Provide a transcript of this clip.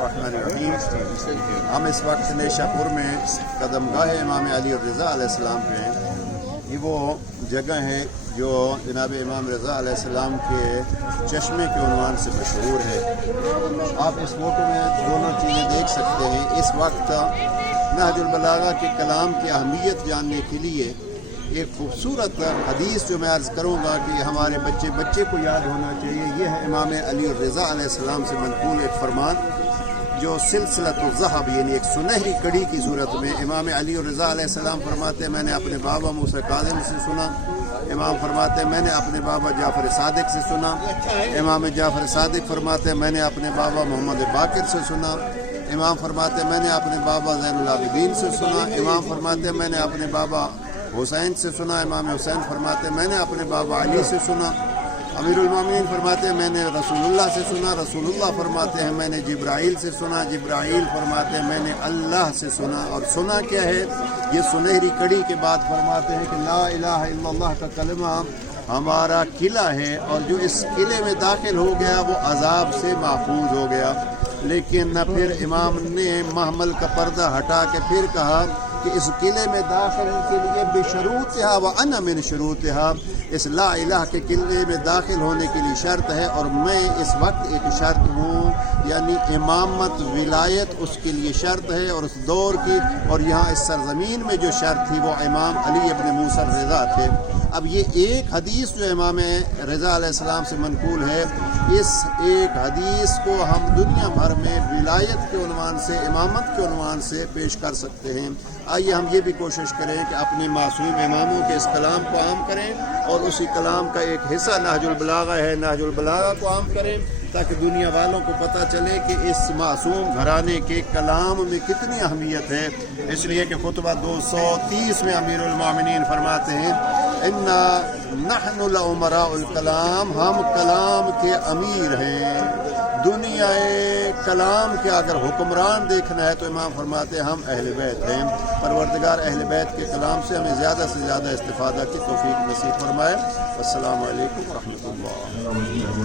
बिस्मिल्लाहिर्रहमानिर्रहीम। हम इस वक्त नेशापुर में कदमगाह इमाम अली रज़ा अलैहिस्सलाम पे हैं। ये वो जगह है जो जनाब इमाम रज़ा अलैहिस्सलाम के चश्मे के उन्वान से मशहूर है। आप इस फोटो में दोनों चीज़ें देख सकते हैं। इस वक्त नहजुल बलागा के कलाम की अहमियत जानने के लिए एक खूबसूरत हदीस जो मैं अर्ज़ करूँगा कि हमारे बच्चे को याद होना चाहिए। यह है इमाम अली रज़ा अलैहिस्सलाम से मनक़ूल एक फरमान जो सिलसिलतुज़ ज़हब यानी एक सुनहरी कड़ी की सूरत में इमाम अली रज़ा अलैहिस्सलाम फरमाते हैं मैंने अपने बाबा मूसा काज़िम से सुना। इमाम फरमाते हैं मैंने अपने बाबा जाफ़र सादिक से सुना। इमाम जाफ़र सादिक फरमाते हैं मैंने अपने बाबा मोहम्मद बाकिर से सुना। इमाम फरमाते हैं मैंने अपने बाबा ज़ैनुल आबिदीन से सुना। इमाम फरमाते हैं मैंने अपने बाबा हुसैन से सुना। इमाम हुसैन फरमाते हैं मैंने अपने बाबा अली से सुना। अमीरुल मोमिनीन फरमाते हैं मैंने रसूलुल्लाह से सुना। रसूलुल्लाह फरमाते हैं मैंने जिब्राइल से सुना। जिब्राइल फरमाते हैं मैंने अल्लाह से सुना। और सुना क्या है? ये सुनहरी कड़ी के बाद फरमाते हैं कि ला इलाहा इल्लल्लाह का कलमा हमारा किला है और जो इस किले में दाखिल हो गया वो अजाब से महफूज हो गया। लेकिन न फिर इमाम ने महमल का पर्दा हटा के फिर कहा कि इस किले में दाखिल के लिए बेशरूतिहा व अना मिन शुरूतिहा, इस ला इलाह के किले में दाखिल होने के लिए शर्त है और मैं इस वक्त एक शर्त हूँ, यानी इमामत विलायत उसके लिए शर्त है और उस दौर की। और यहाँ इस सरजमीन में जो शर्त थी वो इमाम अली इब्न मूसा रज़ा थे। अब ये एक हदीस जो इमाम रज़ा अलैहिस्सलाम से मनक़ूल है, इस एक हदीस को हम दुनिया भर में विलायत के उन्वान से इमामत के उन्वान से पेश कर सकते हैं। आइए हम ये भी कोशिश करें कि अपने मासूम इमामों के इस कलाम को आम करें और उसी कलाम का एक हिस्सा नहजुल बलागा है, नहजुल बलागा को आम करें ताकि दुनिया वालों को पता चले कि इस मासूम घराने के कलाम में कितनी अहमियत है। इसलिए कि खुतबा 230 में अमीरुल मोमिनीन फरमाते हैं इन्ना नहनु लउमराउल कलाम, हम कलाम के अमीर हैं। दुनिया कलाम के अगर हुक्मरान देखना है तो इमाम फरमाते हैं हम अहले बैत हैं। परवरदिगार अहले बैत के कलाम से हमें ज़्यादा से ज़्यादा इस्तिफ़ादा की तौफ़ीक नसीब फरमाए। अस्सलामु अलैकुम व रहमतुल्लाह।